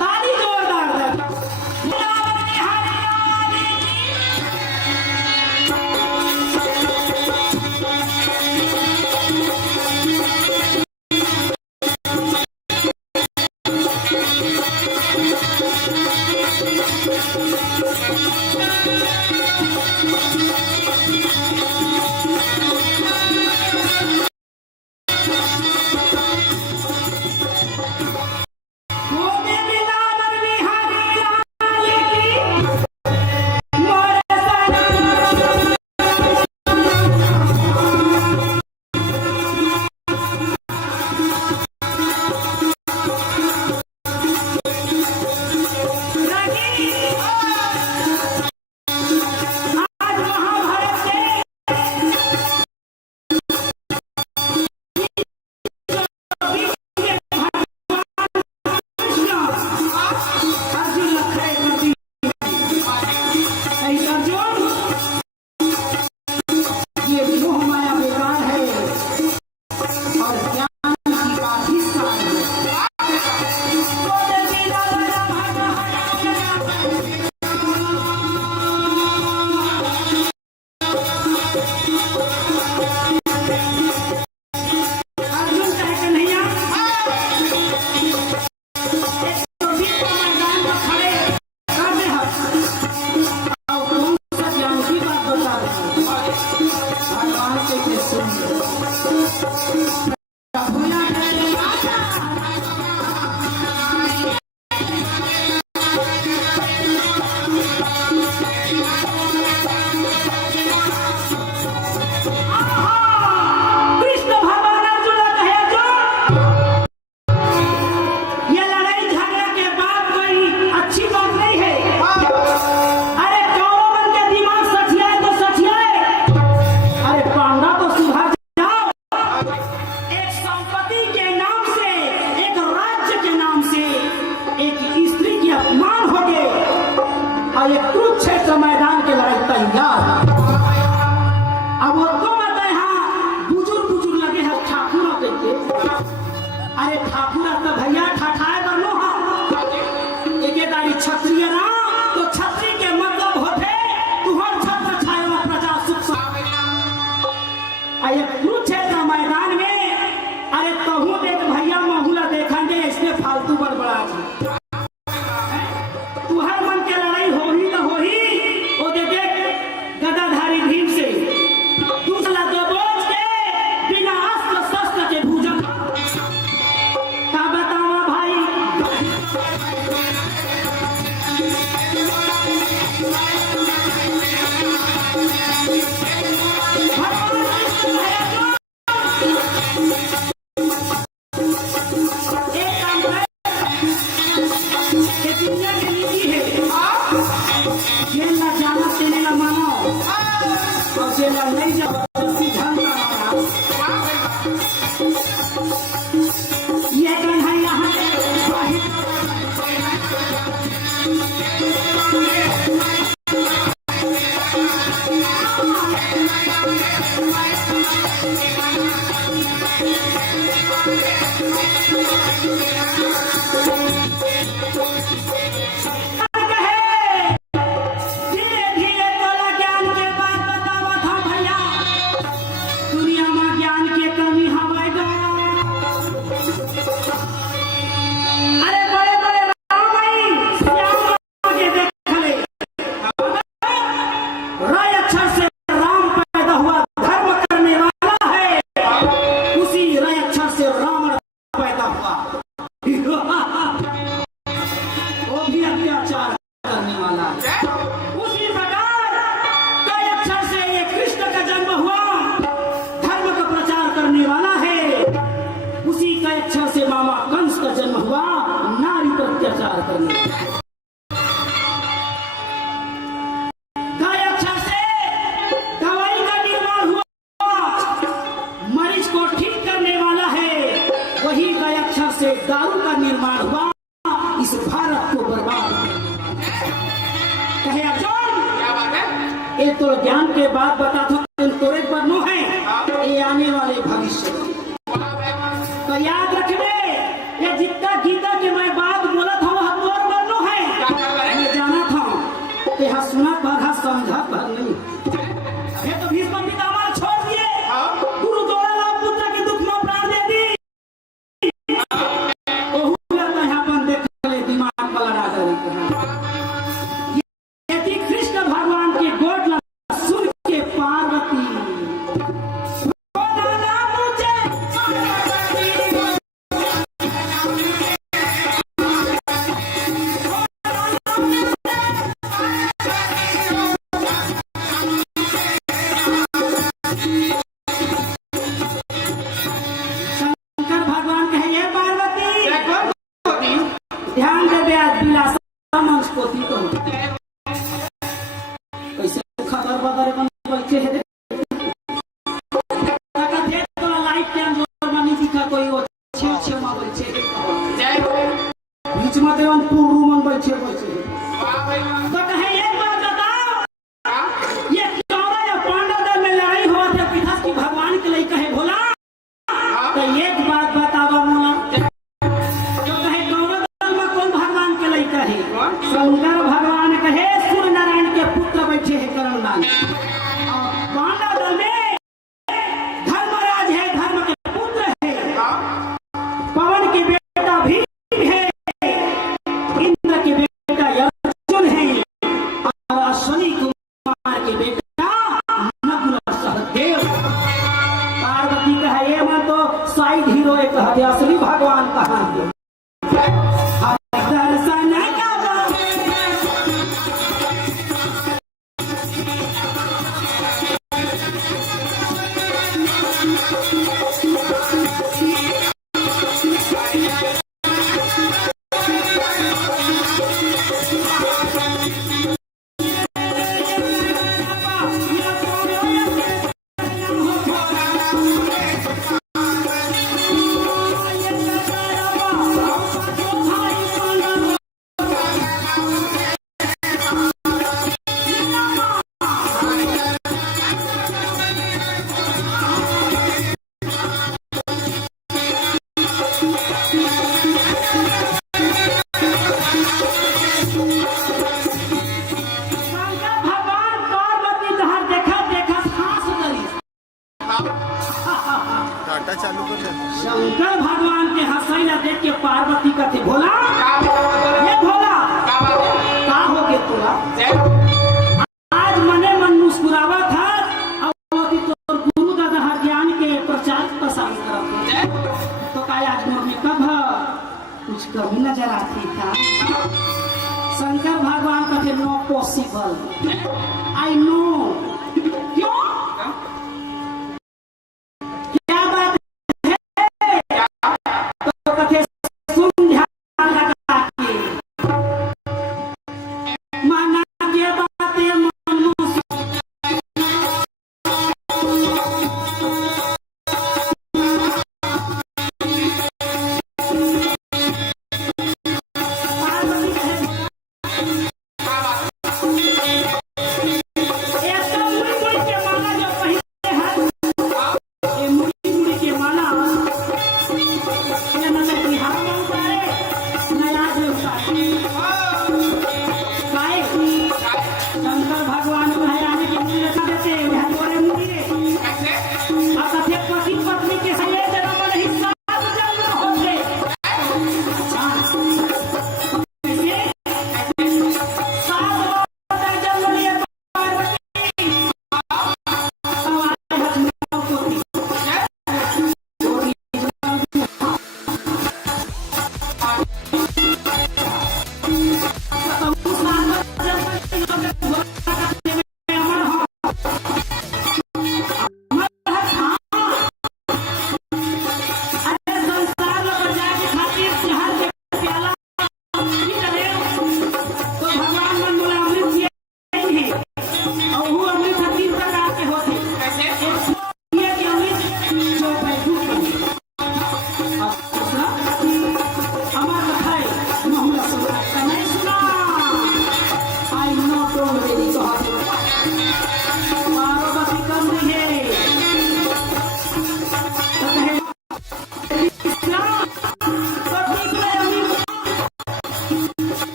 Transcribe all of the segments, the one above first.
ताली जोरदार दे। कुरुक्षेत्र मैदान के लड़ाई तैयार। अब वो तो मत यहाँ बुजुर्ग बुजुर्ग लगे हैं ठाकुर कहते। अरे ठाकुर तो भैया ठाठाए बनो एक दारी क्षत्रिय ना तो क्षत्रिय के मतलब होते तुहर छत्र छाया प्रजा सुख। अरे कुरुक्षेत्र मैदान में अरे तहु देख भैया महुला देखेंगे इसने फालतू बड़बड़ा दारू का निर्माण हुआ इस भारत को बर्बाद कहे अर्जुन। क्या बात है? ये तो ज्ञान के बाद बता दो तोरे पर नो है ये आने वाले भविष्य तो याद रखने ये जितना गीता के मैं बात बोला था वह ले ब्याज दिलासा मंच पोती तो कैसे खबर बदर बन बैठे है तका देख तो लाइट के अंदर बनी दिखा कोई वो छे मा बैठे जय हो बीच में देवन पूर्व मन बैठे वाह भाई तो कहे एक बात बताओ ये कौरा या पांडव दल में लड़ाई हुआ था पिता की भगवान के लिए कहे भोला तो एक बात बतावा मोला जो कहे कौरा दल में कौन भगवान के लिए कहे शंकर भगवान कहे सूर्य नारायण के पुत्र बैठे हैं करणदान और पांडव दल में धर्मराज है धर्म के पुत्र है पवन के बेटा भीम है इंद्र के बेटा अर्जुन है और अश्विनी कुमार के बेटा नकुल सहदेव पार्वती कहा ये मैं तो साइड हीरो एक कहते असली भगवान कहा है दर्शन शंकर भगवान के हंसैला देख के पार्वती कहते भोला ये भोला का हो गए तोरा आज मने मन मुस्कुरावा था और तोर गुरु दादा हर ज्ञान के प्रचार प्रसार करते तो का आज मोर में कब कुछ कमी नजर आती था शंकर भगवान कहते नो पॉसिबल आई नो क्यों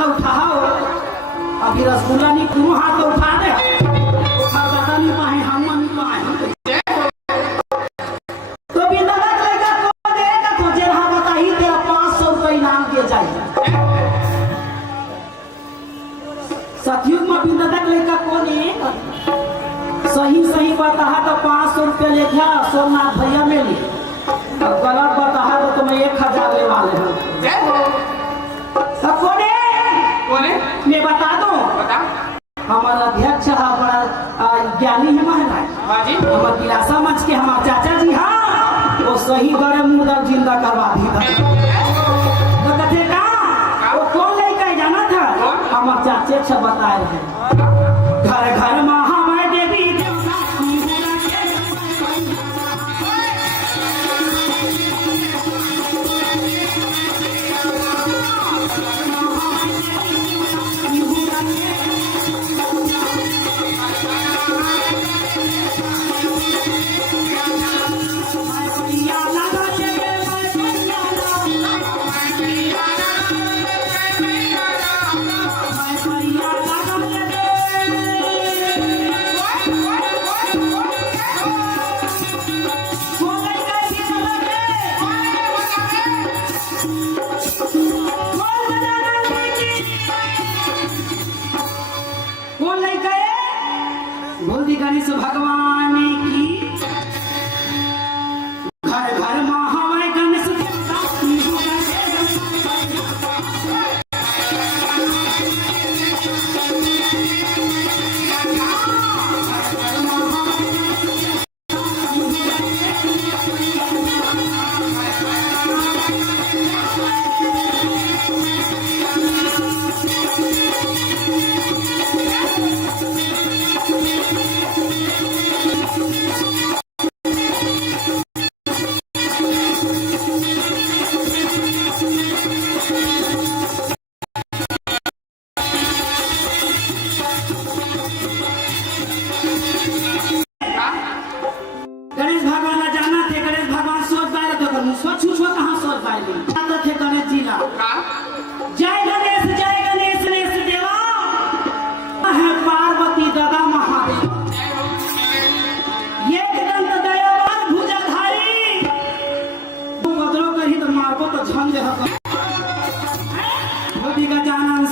न उठाओ अभी रसगुल्ला नहीं तू हाथ न उठा दे उठा दादा नहीं पाए हम नहीं पाए तो बिंदा तक लेगा को देगा तो जे रहा बताई तेरा 500 रुपये इनाम दिए जाएगा सतयुग में बिंदा तक लेगा को नहीं सही सही बता तो 500 रुपये लेखा सोमनाथ भैया में ली और गलत बता तो तुम्हें 1000 ले वाले हैं सब कोने मैं बता दो हमारा अध्यक्ष हमारा ज्ञानी है महाराज हमारा गिलासा मच के हमारे चाचा जी हाँ वो सही गरम मुदर जिंदा करवा दी तो कथे का वो कौन लेकर जाना था हमारे चाचे अच्छा बताए हैं घर घर में हमारे देवी गणेश भगवान की घर घर में हमारे गणेश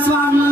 स्वामी